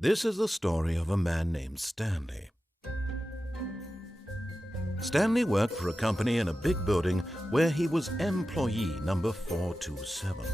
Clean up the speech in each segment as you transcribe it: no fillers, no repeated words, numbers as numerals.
This is the story of a man named Stanley. Stanley worked for a company in a big building where he was employee number 427.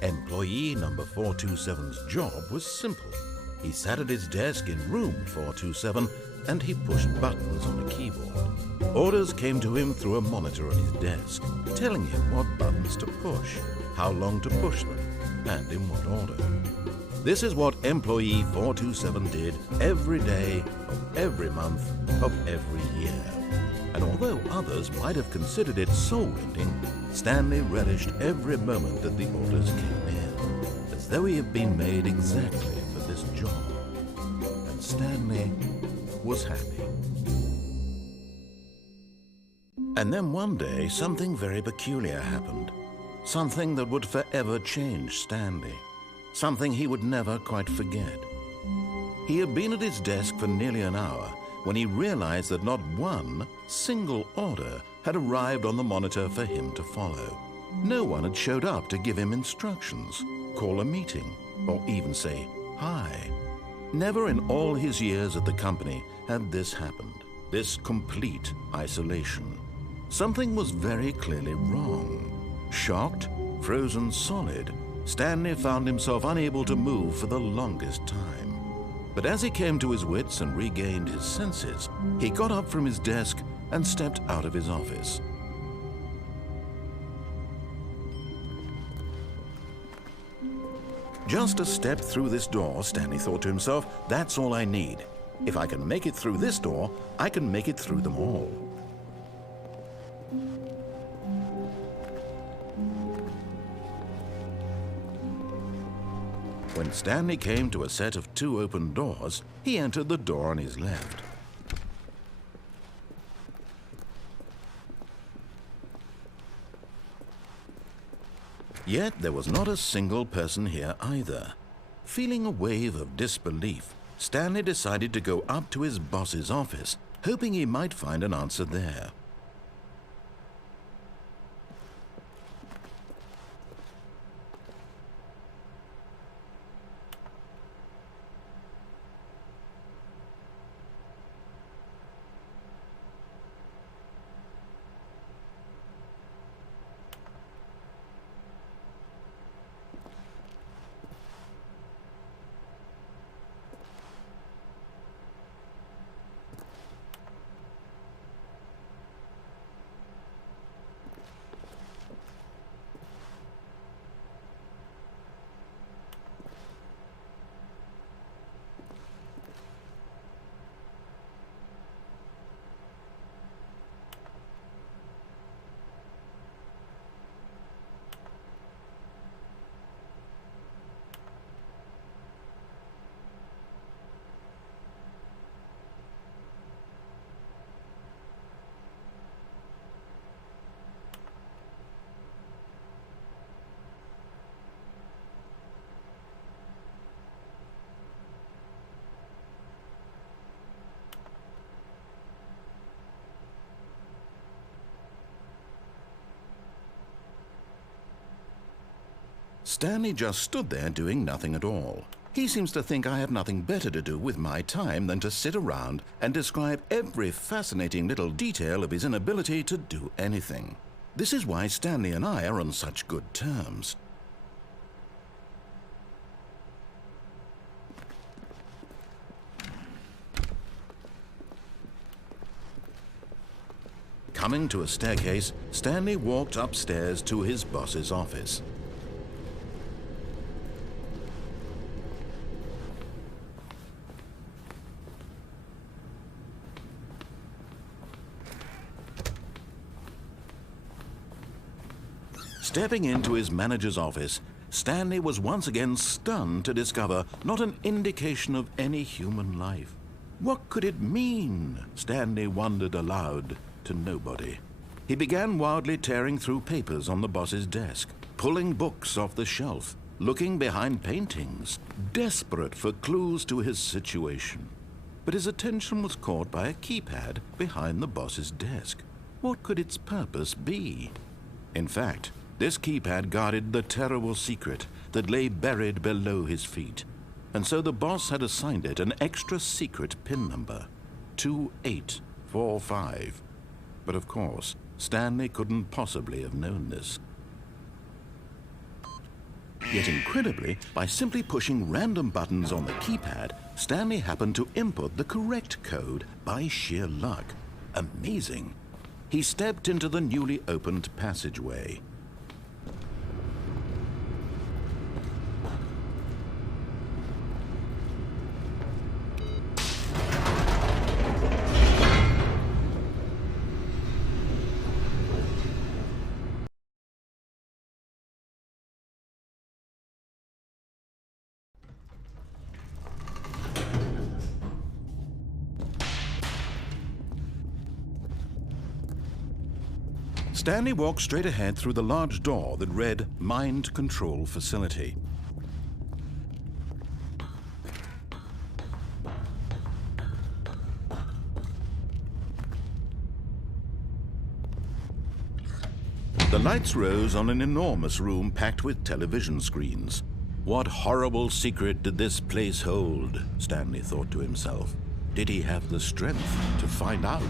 Employee number 427's job was simple. He sat at his desk in room 427 and he pushed buttons on a keyboard. Orders came to him through a monitor on his desk, telling him what buttons to push, how long to push them, and in what order. This is what employee 427 did every day of every month of every year. And although others might have considered it soul-rending, Stanley relished every moment that the orders came in, as though he had been made exactly for this job. And Stanley was happy. And then one day, something very peculiar happened. Something that would forever change Stanley. Something he would never quite forget. He had been at his desk for nearly an hour when he realized that not one single order had arrived on the monitor for him to follow. No one had showed up to give him instructions, call a meeting, or even say hi. Never in all his years at the company had this happened, this complete isolation. Something was very clearly wrong. Shocked, frozen solid, Stanley found himself unable to move for the longest time. But as he came to his wits and regained his senses, he got up from his desk and stepped out of his office. Just a step through this door, Stanley thought to himself, that's all I need. If I can make it through this door, I can make it through them all. When Stanley came to a set of two open doors, he entered the door on his left. Yet there was not a single person here either. Feeling a wave of disbelief, Stanley decided to go up to his boss's office, hoping he might find an answer there. Stanley just stood there doing nothing at all. He seems to think I have nothing better to do with my time than to sit around and describe every fascinating little detail of his inability to do anything. This is why Stanley and I are on such good terms. Coming to a staircase, Stanley walked upstairs to his boss's office. Stepping into his manager's office, Stanley was once again stunned to discover not an indication of any human life. What could it mean? Stanley wondered aloud to nobody. He began wildly tearing through papers on the boss's desk, pulling books off the shelf, looking behind paintings, desperate for clues to his situation. But his attention was caught by a keypad behind the boss's desk. What could its purpose be? In fact, this keypad guarded the terrible secret that lay buried below his feet. and so the boss had assigned it an extra secret PIN number, 2845. But of course, Stanley couldn't possibly have known this. Yet incredibly, by simply pushing random buttons on the keypad, Stanley happened to input the correct code by sheer luck. Amazing. He stepped into the newly opened passageway. Stanley walked straight ahead through the large door that read Mind Control Facility. The lights rose on an enormous room packed with television screens. What horrible secret did this place hold? Stanley thought to himself. Did he have the strength to find out?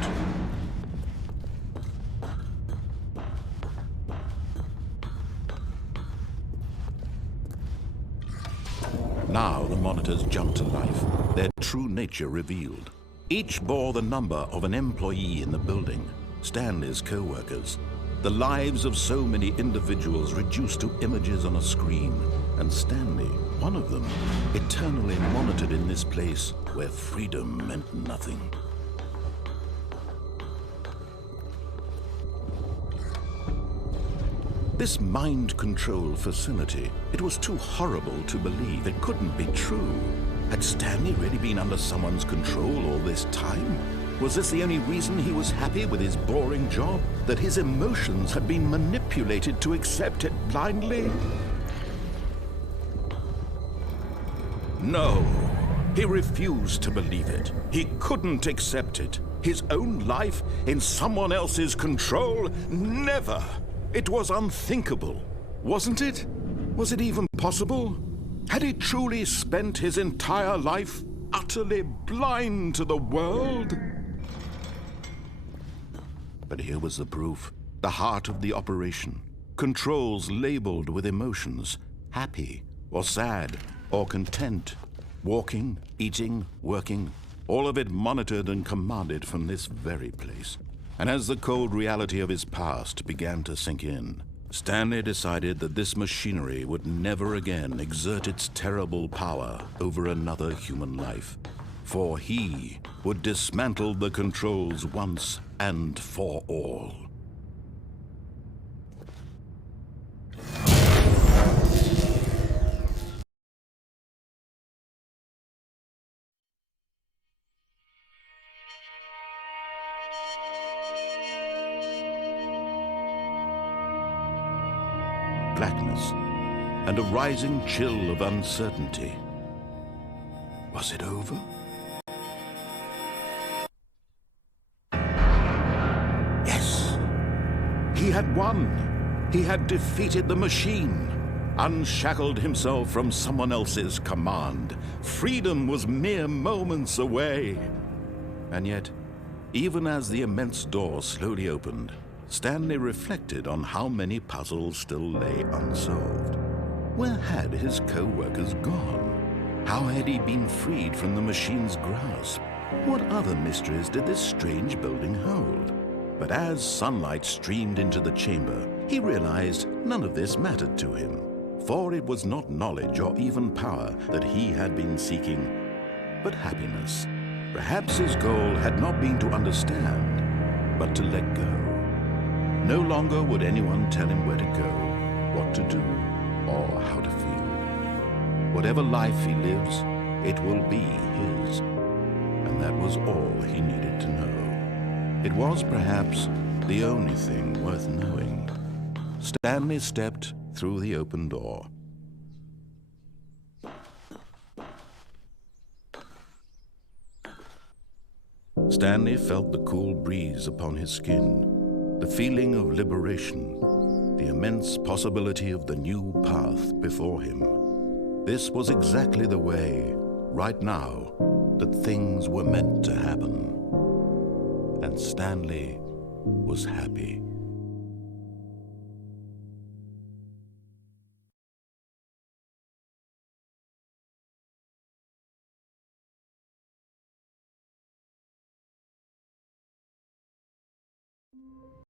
Now the monitors jumped to life, their true nature revealed. Each bore the number of an employee in the building, Stanley's co-workers. The lives of so many individuals reduced to images on a screen, and Stanley, one of them, eternally monitored in this place where freedom meant nothing. This mind control facility, it was too horrible to believe. It couldn't be true. Had Stanley really been under someone's control all this time? Was this the only reason he was happy with his boring job? That his emotions had been manipulated to accept it blindly? No, he refused to believe it. He couldn't accept it. His own life in someone else's control? Never! It was unthinkable, wasn't it? Was it even possible? Had he truly spent his entire life utterly blind to the world? But here was the proof, the heart of the operation. Controls labeled with emotions, happy or sad or content, walking, eating, working, all of it monitored and commanded from this very place. And as the cold reality of his past began to sink in, Stanley decided that this machinery would never again exert its terrible power over another human life. For he would dismantle the controls once and for all. Blackness and a rising chill of uncertainty. Was it over? Yes! He had won! He had defeated the machine, unshackled himself from someone else's command. Freedom was mere moments away. And yet, even as the immense door slowly opened, Stanley reflected on how many puzzles still lay unsolved. Where had his co-workers gone? How had he been freed from the machine's grasp? What other mysteries did this strange building hold? But as sunlight streamed into the chamber, he realized none of this mattered to him, for it was not knowledge or even power that he had been seeking, but happiness. Perhaps his goal had not been to understand, but to let go. No longer would anyone tell him where to go, what to do, or how to feel. Whatever life he lives, it will be his. And that was all he needed to know. It was perhaps the only thing worth knowing. Stanley stepped through the open door. Stanley felt the cool breeze upon his skin. The feeling of liberation, the immense possibility of the new path before him. This was exactly the way, right now, that things were meant to happen. And Stanley was happy.